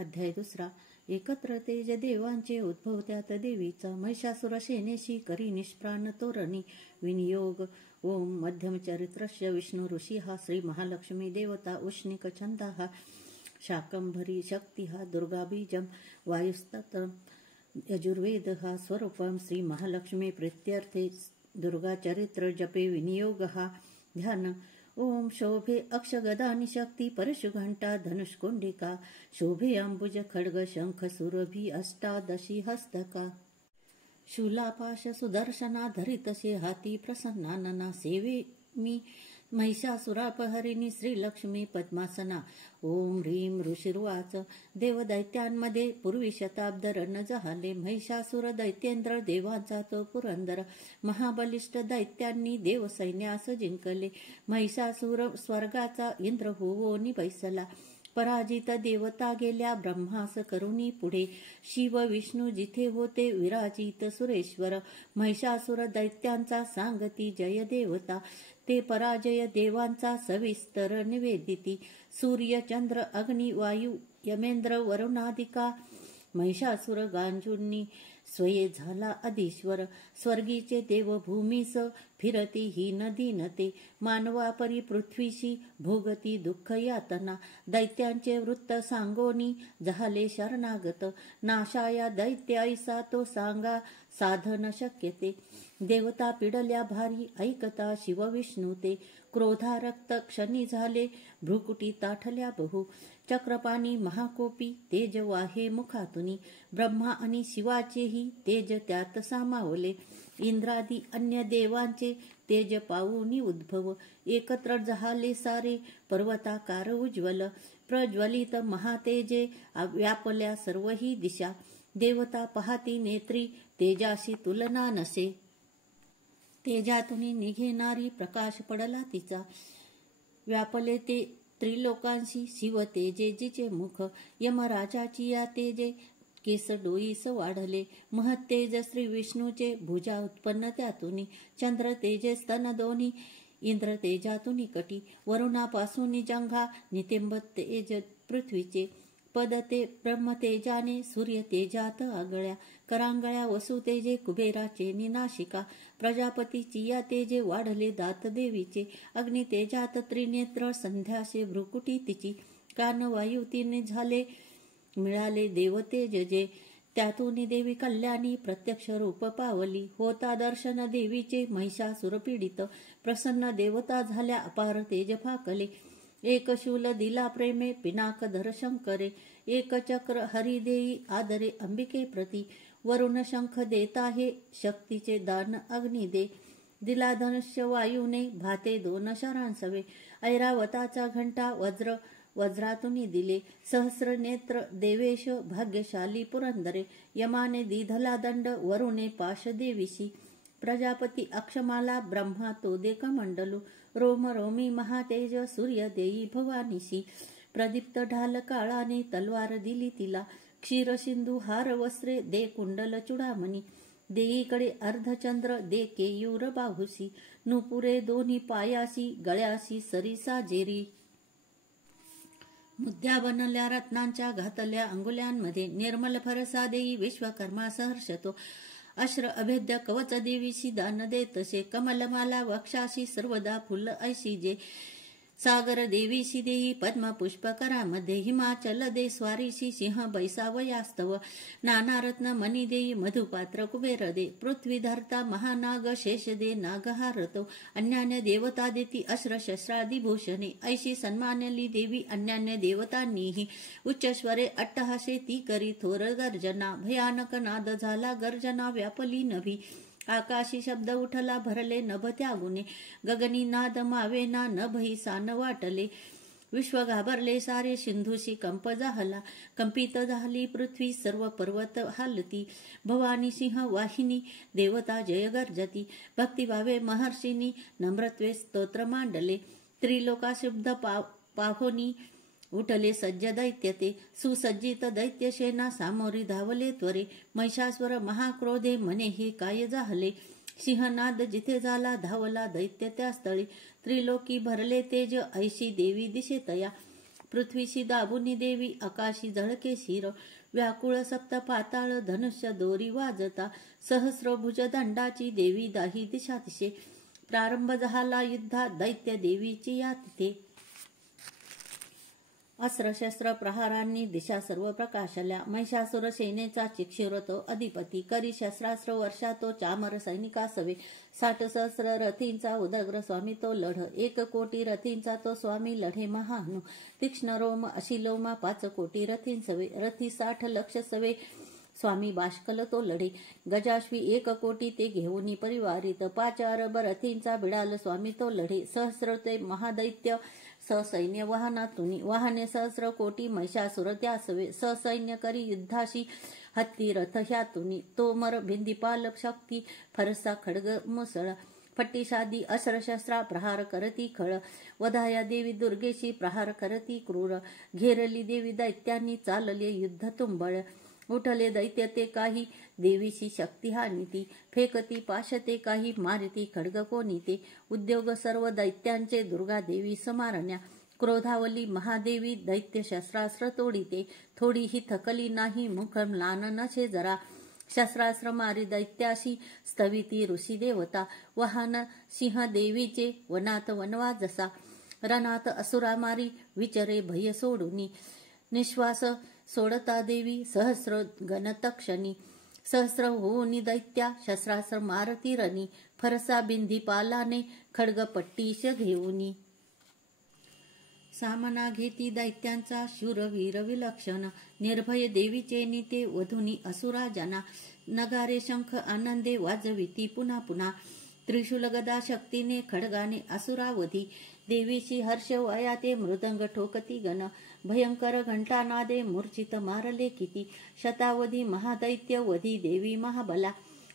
अध्याय 2. एकत्र तेज देवांचे उद्भव त्यात देवीचा महिषासुर सेनेशी करी निष्प्राण तोरणी विनियोग. ओम मध्यम चरित्रस्य विष्णु ऋषी हा श्री महालक्ष्मी देवता उष्णिक छंद हा शाकंभरी शक्ती हा दुर्गा बीजम वायुस्तत्र यजुर्वेद हा स्वरूपम श्री महालक्ष्मी प्रीत्यर्थे दुर्गा चरित्र जपे विनियोग हा ध्यान. ओम शोभे अक्षगदानि शक्ती परशुघंटा धनुष्कुंडिका शोभे अंबुज खड्ग शंख सुरभी अष्टादशी हस्तका शूलापाश सुदर्शना धरितसे हाती प्रसन्नानना सेवे मी महिषासुरापहरिणी श्रीलक्ष्मी पद्मासना. ओम ह्रीं ऋषिर्वाच देवदैत्यांमध्ये पूर्वी शताब्द रण झाले. महिषासुर दैत्येंद्र देवांचा तो पुरंदर महाबलिष्ठ दैत्यांनी देवसैन्यास जिंकले. महिषासुर स्वर्गाचा इंद्र होवोनी बैसला. पराजित देवता गेल्या ब्रह्मास करुणी पुढे. शिव विष्णू जिथे होते विराजित सुरेश्वर. महिषासुर दैत्यांचा सांगती जय देवता. ते पराजय देवांचा सविस्तर निवेदिती. सूर्य चंद्र अग्नी वायू यमेंद्र वरुणादिका महिषासुर गांजूंनी स्वये झाला अधीश्वर. स्वर्गीचे देव भूमीस फिरती ही नदीनते. मानवापरी पृथ्वीशी भोगती दुःख यातना. दैत्यांचे वृत्त सांगोनी झाले शरणागत. नाशाया दैत्य ऐसा तो सांगा साधन शक्यते. देवता पिडल्या भारी ऐकता शिव विष्णू ते. क्रोधारक्त क्षणी झाले भ्रुकुटी ताठल्या बहु. चक्रपाणी महाकोपी तेज वाहे मुखातुनी. ब्रह्मा आणि शिवाचेही तेज त्यात सामावले. इंद्रादी अन्य देवांचे तेज पाऊनी उद्भव. एकत्र झाले सारे पर्वताकार उज्ज्वल. प्रज्वलित महातेजे व्यापल्या सर्वही दिशा. देवता पाहती नेत्री तेजाशी तुलना नसे. तेजातून निघेणारी प्रकाश पडला तिचा. व्यापले ते त्रिलोकांशी शिव तेजे जिचे मुख. यमराजाची या तेजे केस डोईस वाढले. महत्तेज श्री विष्णूचे भुजा उत्पन्न त्यातून. चंद्र तेजे स्तन दोन्ही इंद्र तेजातून कटी. वरुणापासून जंघा नितेंब तेज पृथ्वीचे. पद ते ब्रह्मतेजाने सूर्य तेजात आगळ्या. करांगळ्या वसु तेजे कुबेराचे निनाशिका. प्रजापतीची या तेजे वाढले दात देवीचे. अग्नि तेजात त्रिनेत्र संध्यासे भ्रुकुटी तिची. कान वायू तिने झाले मिळाले देवतेज जे. त्यातून देवी कल्याणी प्रत्यक्ष रूप पावली. होता दर्शन देवीचे महिषासुर पीडित. प्रसन्न देवता झाल्या अपार तेज फाकले. एक शूल दिला प्रेमे पिनाकधर शंकरे. एक चक्र हरिदेई आदरे अंबिके प्रती. वरुण शंख देता हे शक्तीचे दान अग्नी दे. दिला धनुष्य वायूने भाते दोन शरांसवे. ऐरावताचा घंटा वज्रातून दिले. सहस्र नेत्र देवेश भाग्यशाली पुरंदरे. यमाने दिधला दंड वरुणे पाश देवीशी. प्रजापती अक्षमाला ब्रह्मा तो दे कमंडलू. रोम रोमी महातेज सूर्य देई भवानीशी. प्रदीप्त ढाल काळाने तलवार दिली तिला. क्षीर सिंधू हार वस्त्रे दे कुंडल चुडामणी. देईकडे अर्धचंद्र दे केयूर बाहुसी. नुपुरे दोन्ही पायासी गळ्यासी सरीसा जेरी. मुद्द्या बनल्या रत्नांच्या घातल्या अंगुल्यांमध्ये. निर्मल फरसा देई विश्वकर्मा सहर्षतो. अश्र अभेद्य कवच देवीशी दान देतसे. कमलमाला वक्षाशी सर्वदा फुल ऐशी जे. सागर देवीशी देई पद्म पुष्पकरामध्ये. हिमाचल दे स्वारीशी सिंह बैसावयास्तव. नाना रत्न मणी देई मधुपात्र कुबेर दे. पृथ्वी धरता महानाग शेष दे नागहारतो. अन्यान्य देवता देती अस्त्र शस्त्रादी भूषणे. ऐशी सन्मानली देवी अन्यान्य देवतांनीही. उच्चस्वरे अट्टहासे ती करी थोर गर्जना. भयानक नाद झाला गर्जना व्यापली नभी. आकाशी शब्द उठला भरले नभ त्यागुने. गगनी नाद मावेना नभही सान वाटले. विश्व घाबरले सारे सिंधूशी कंप झाला. कंपित झाली पृथ्वी सर्व पर्वत हालती. भवानी सिंह वाहिनी देवता जय गर्जती. भक्तिभावे महर्षींनी नम्रत्वे स्तोत्र मांडले. त्रिलोकाशुद्ध पाहोनी उठले सज्ज दैत्य ते. सुसज्जित दैत्यसेना सामोरी धावले त्वरे. महिषासुर महाक्रोधे मनेही काय जाहले. सिंहनाद जिथे झाला धावला दैत्य त्या स्थळी. त्रिलोकी भरले तेज ऐशी देवी दिशेतया. पृथ्वीशी दाबुनी देवी आकाशी झळके शिर, व्याकुळ सप्त पाताळ धनुष्य दोरी वाजता, सहस्र भुज दंडाची देवी दाही दिशा दिशे, प्रारंभ झाला युद्धा दैत्य देवीची या तिथे. अस्त्र शस्त्र प्रहारांनी दिशा सर्व प्रकाशल्या, महिषासुर सेनेचा चिक्षुर तो अधिपती, करी शस्त्रास्त्र वर्षा तो चामर सैनिका सवे, 60 सहस्र रथींचा उदग्र स्वामी तो लढ, 1 कोटी रथींचा तो स्वामी लढे महानु, तीक्ष्ण रोम अशिलोमा 5 कोटी रथीं सवे, रथी 60 लक्ष सवे स्वामी बाष्कल तो लढे, गजाश्वी 1 कोटी ते घेऊनी परिवारित, 5 अरब रथींचा बिडाल स्वामी तो लढे, सहस्र ते महादैत्य ससैन्य वाहनातुनी, वाहने सहस्र कोटी महिषासुर त्यासवे, ससैन्य करी युद्धाशी हत्ती रथ ह्यातुनी, तोमर भिंदीपाल शक्ती फरसा खड्ग मुसळ, फट्टीशादी अस्त्रशस्त्रा प्रहार करती खळ, वधाया देवी दुर्गेशी प्रहार करती क्रूर, घेरली देवी दैत्यांनी चालले युद्ध तुंबळ, उठले दैत्य ते काही देवीची शक्ती हानिती, फेकती पाशते काही मारिती खड्ग कोणीते, उद्योग सर्व दैत्यांचे दुर्गा देवी समारण्या, क्रोधावली महादेवी दैत्य शस्त्रास्त्र तोडीते, थोडी ही थकली नाही मुख म्लान नशे जरा, शस्त्रास्त्र मारी दैत्याशी स्तविती ऋषी देवता, वाहन सिंह देवीचे वनात वनवा जसा, रणात असुरा मारी विचरे भय सोडूनी, निश्वास सोडता देवी सहस्र गणतक्षणी, सहस्र होऊनी दैत्या शस्त्रास्त्र मारती रणी, फरसा बिंदी पालाने खड्ग पट्टीश घेऊनी, सामना घेती दैत्यांचा शूरवीर विलक्षण, निर्भय देवीचे नीते वधुनी असुरा जना, नगारे शंख आनंदे वाजविती पुन्हा पुन्हा, त्रिशूल गदा शक्तीने खड्गाने असुरावधी, देवीची हर्ष वयाते मृदंग ठोकती गण, भयंकर घंटानादे मूर्छित मारले किती, शतावधी महादैत्य वधी देवी महाबला,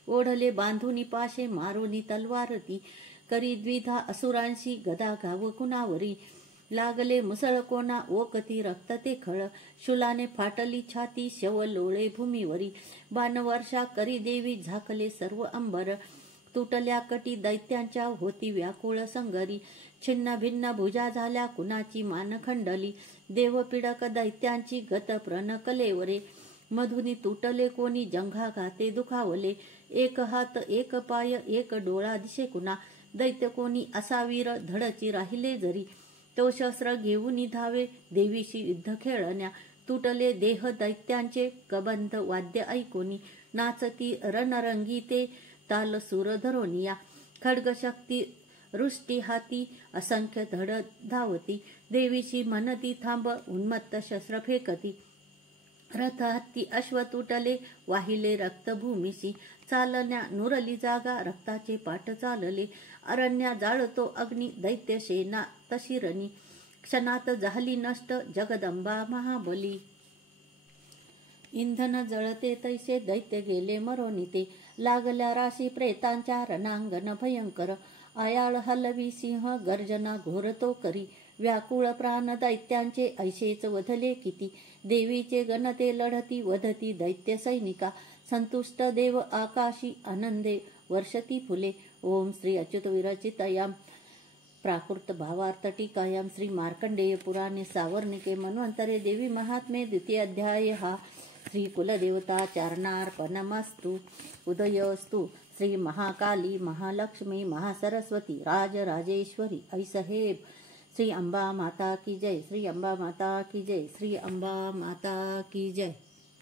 ओढले बांधुनी पाशे मारुनी तलवारती, करी द्विधा असुरांशी गदा गाव कुणावरी, लागले मुसळ कोणा ओकती रक्त ते खळ, शूलाने फाटली छाती शव लोळे भूमीवरी, बाणवर्षा करी देवी झाकले सर्व अंबर, तुटल्या कटी दैत्यांच्या होती व्याकुळ संगरी, छिन्न भिन्न भुजा झाल्या कुणाची मान खंडली, देवपीडक दैत्यांची गत प्रण कलेवरे, मधुनी तुटले कोणी जंघा घाते दुखावले, 1 हात 1 पाय 1 डोळा दिसे कुणा, दैत्य कोणी असावीर धडची राहिले जरी, तो शस्त्र घेऊन धावे देवीशी युद्ध खेळण्या, तुटले देह दैत्यांचे कबंध वाद्य ऐकोनी, नाचती रणरंगी ते ताल सूर धरोनिया, खड्गशक्ती रुष्टी हाती असंख्य धड धावती, देवीची म्हणती थांब उन्मत्त शस्त्र फेकती, रथ हत्ती अश्व तुटले वाहिले रक्त भूमीशी, चालण्या नुरली जागा रक्ताचे पाट चालले, अरण्या जाळतो अग्नी दैत्य सेना तशी रणी, क्षणात झाली नष्ट जगदंबा महाबली, इंधन जळते तैसे दैत्य गेले मरोनिते, लागल्या राशी प्रेतांच्या रणांगण भयंकर, आयाळ हलवी सिंह गर्जना घोर तो करी, व्याकुळ प्राण दैत्यांचे ऐशेच वधले किती, देवीचे गणते लढती वधती दैत्य सैनिका, संतुष्ट देव आकाशी आनंदे वर्षती फुले. ओम श्री अच्युत विरचितयाम प्राकृत भावार्थ टीकायाम श्री मार्कंडेय पुराणे सावर्णिके मन्वंतरे देवी महात्मे द्वितीय अध्याय हा श्री कुलदेवता चरणार्पणमस्तु. उदयोस्तु श्री महाकाली महालक्ष्मी महासरस्वती राजराजेश्वरी ऐसहेब. श्री अंबा माता की जय. श्री अंबा माता की जय. श्री अंबा माता की जय.